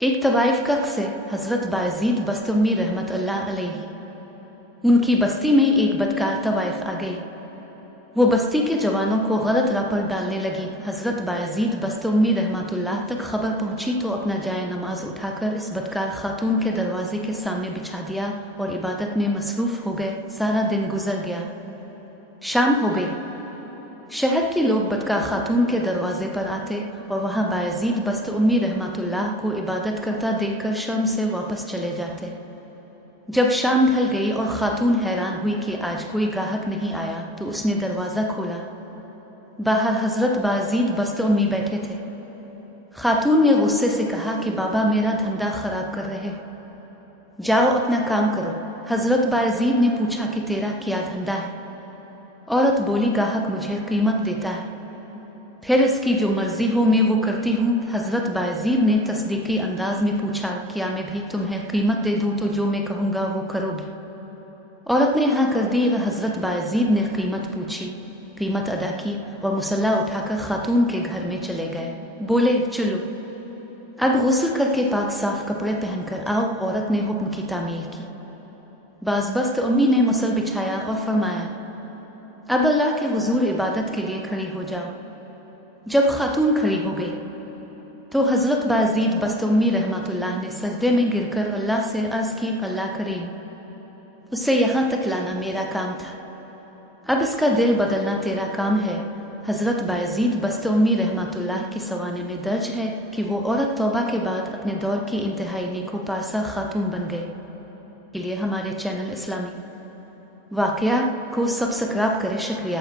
ایک طوائف کا سے حضرت بايزيد بستمی رحمت اللہ علیہ ان کی بستی میں ایک بدکار طوائف آ گئی۔ وہ بستی کے جوانوں کو غلط راہ پر ڈالنے لگی۔ حضرت بايزيد بستمی رحمت اللہ تک خبر پہنچی تو اپنا جائے نماز اٹھا کر اس بدکار خاتون کے دروازے کے سامنے بچھا دیا اور عبادت میں مصروف ہو گئے۔ سارا دن گزر گیا، شام ہو گئی۔ شہر کے لوگ بدکار خاتون کے دروازے پر آتے اور وہاں بايزيد بستمی رحمت اللہ کو عبادت کرتا دیکھ کر شرم سے واپس چلے جاتے۔ جب شام ڈھل گئی اور خاتون حیران ہوئی کہ آج کوئی گاہک نہیں آیا تو اس نے دروازہ کھولا۔ باہر حضرت بايزيد بستمی بیٹھے تھے۔ خاتون نے غصے سے کہا کہ بابا میرا دھندا خراب کر رہے ہو، جاؤ اپنا کام کرو۔ حضرت بايزيد نے پوچھا کہ تیرا کیا دھندا ہے؟ عورت بولی گاہک مجھے قیمت دیتا ہے، پھر اس کی جو مرضی ہو میں وہ کرتی ہوں۔ حضرت بايزيد نے تصدیقی انداز میں پوچھا کیا میں بھی تمہیں قیمت دے دوں تو جو میں کہوں گا وہ کرو گی؟ عورت نے ہاں کر دی۔ حضرت بايزيد نے قیمت پوچھی، قیمت ادا کی اور مصلا اٹھا کر خاتون کے گھر میں چلے گئے۔ بولے چلو اب غسل کر کے پاک صاف کپڑے پہن کر آؤ۔ عورت نے حکم کی تعمیل کی۔ بستمی نے مصل بچھایا اور فرمایا اب اللہ کے حضور عبادت کے لیے کھڑی ہو جاؤ۔ جب خاتون کھڑی ہو گئی تو حضرت بايزيد بستمی رحمت اللہ نے سجدے میں گر کر اللہ سے عرض کی اللہ کریم، اسے یہاں تک لانا میرا کام تھا، اب اس کا دل بدلنا تیرا کام ہے۔ حضرت بايزيد بستمی رحمت اللہ کی سوانے میں درج ہے کہ وہ عورت توبہ کے بعد اپنے دور کی انتہائی نیکو پارسا خاتون بن گئی۔ کے لیے ہمارے چینل اسلامی واقعہ کو سبسکرائب کرے۔ شکریہ۔